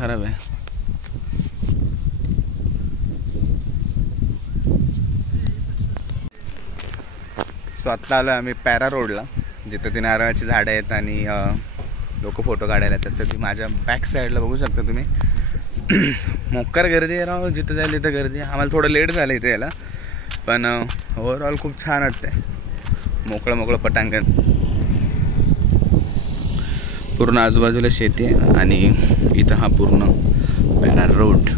खराब आहे. सो आत्ता आलो आम्ही पॅरा रोडला, जिथं ती नारळाची झाडं आहेत आणि लोक फोटो काढायला येतात. तर ती माझ्या बॅक साईडला बघू शकता तुम्ही. मोक्कार गर्दी आहे राव, जिथं जाईल तिथं गर्दी. आम्हाला थोडं लेट झालं इथे यायला, पण ओव्हरऑल खूप छान वाटतंय. मोकळं मोकळं पटांगण, पूर्ण आजूबाजूला शेती आहे आणि इथं हा पूर्ण पॅरा रोड.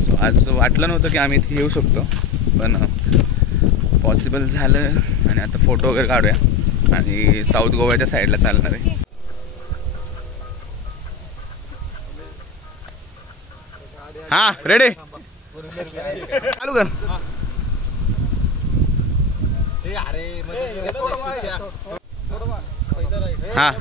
सो आज वाटलं नव्हतं की आम्ही इथे येऊ शकतो, पण पॉसिबल झालं आणि आता फोटो वगैरे काढूया आणि साऊथ गोव्याच्या साईडला चालणार आहे. हा रेडी, चालू कर. हा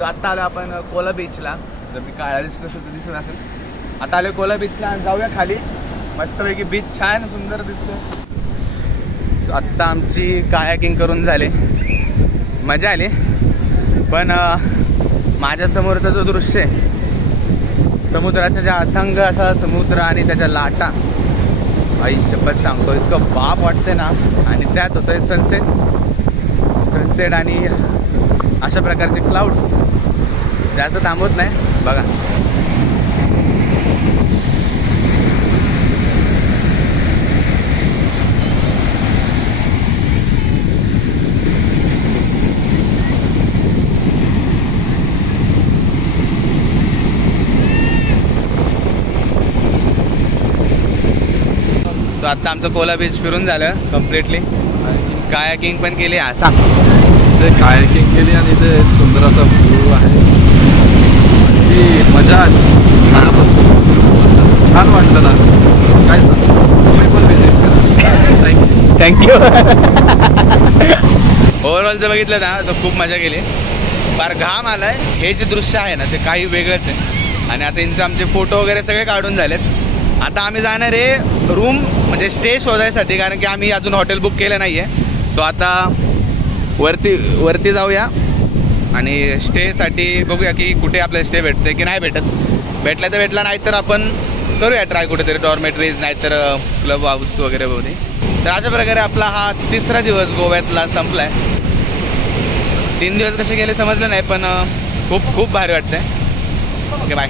आत्ता आलो आपण कोला बीचला. जर ती काळ्या दिसत असेल तर दिसत असेल. आता आलो कोला बीचला, जाऊया खाली. मस्तपैकी बीच छान सुंदर दिसतो. आत्ता आमची कायाकिंग करून झाले, मजा आली. पण माझ्या समोरचा जो दृश्य आहे, समुद्राच्या ज्या अथांग असा समुद्र आणि त्याच्या लाटा, आई शपथ सांगतो इतकं बाप वाटते ना. आणि त्यात होतंय सनसेट आणि अशा प्रकारचे क्लाउड्स. जास्त थांबवत नाही बघा. सो आता आमचं कोला बीच फिरून झालं कम्प्लिटली. कायाकिंग पण केली. सांग. कायाकिंग केली आणि ते सुंदर असा व्ह्यू आहे. ती मजा आली मनापासून, छान वाटलं ना. काय सांग, तुम्ही पण व्हिजिट करा. थँक्यू. ओव्हरऑल जर बघितलं ना तर खूप मजा केली. फार घाम आलाय. हे जे दृश्य आहे ना ते काही वेगळंच आहे. आणि आता यांचे आमचे फोटो वगैरे सगळे काढून झालेत. आता आम्ही जाणार आहे रूम म्हणजे स्टे शोधायसाठी, कारण की आम्ही अजून हॉटेल बुक केलं नाही आहे. सो आता वरती जाऊया आणि स्टेसाठी बघूया की कुठे आपल्याला स्टे भेटते की नाही भेटत. भेटला तर भेटला, नाही तर आपण करूया ट्राय कुठेतरी डॉर्मेटरीज नाहीतर क्लब हाऊस वगैरे बघून. तर अशा प्रकारे आपला हा 3रा दिवस गोव्यातला संपला आहे. 3 दिवस कसे गेले समजलं नाही, पण खूप खूप भारी वाटतंय. Okay bye.